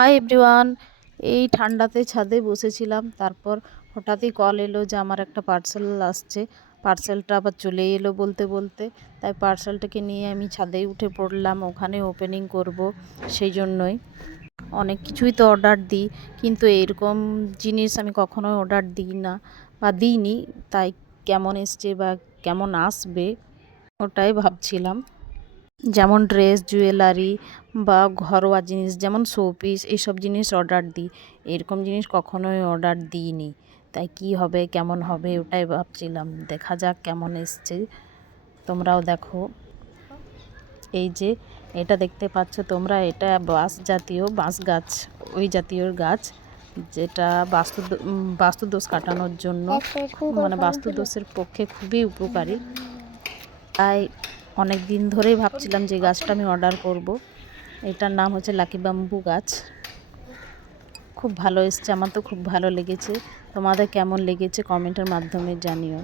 Hi everyone. এই ঠান্ডাতে ছাদে বসেছিলাম, তারপর হঠাৎই কল এলো যে আমার একটা পার্সেল আসছে। পার্সেলটা আবার চলে এলো বলতে বলতে, তাই পার্সেলটাকে নিয়ে আমি ছাদে উঠে পড়লাম, ওখানে ওপেনিং করব। সেই জন্যই অনেক কিছুই তো অর্ডার দিই, কিন্তু এরকম জিনিস আমি কখনোই অর্ডার দিই না বা দিইনি। তাই কেমন এসছে বা কেমন আসবে ওটাই ভাবছিলাম। যেমন ড্রেস, জুয়েলারি বা ঘরোয়া জিনিস যেমন শোপিস, এইসব জিনিস অর্ডার দিই। এরকম জিনিস কখনোই অর্ডার দিইনি, তাই কি হবে কেমন হবে ওটাই ভাবছিলাম। দেখা যাক কেমন এসছে, তোমরাও দেখো। এই যে এটা দেখতে পাচ্ছ তোমরা, এটা বাঁশ গাছ, ওই জাতীয় গাছ, যেটা বাস্তুদোষ কাটানোর জন্য, মানে বাস্তুদোষের পক্ষে খুবই উপকারী। তাই অনেক দিন ধরেই ভাবছিলাম যে গাছটা আমি অর্ডার করব। এটার নাম হচ্ছে লাকি বাম্বু গাছ। খুব ভালো এসছে, আমার তো খুব ভালো লেগেছে। তোমাদের কেমন লেগেছে কমেন্টের মাধ্যমে জানিও।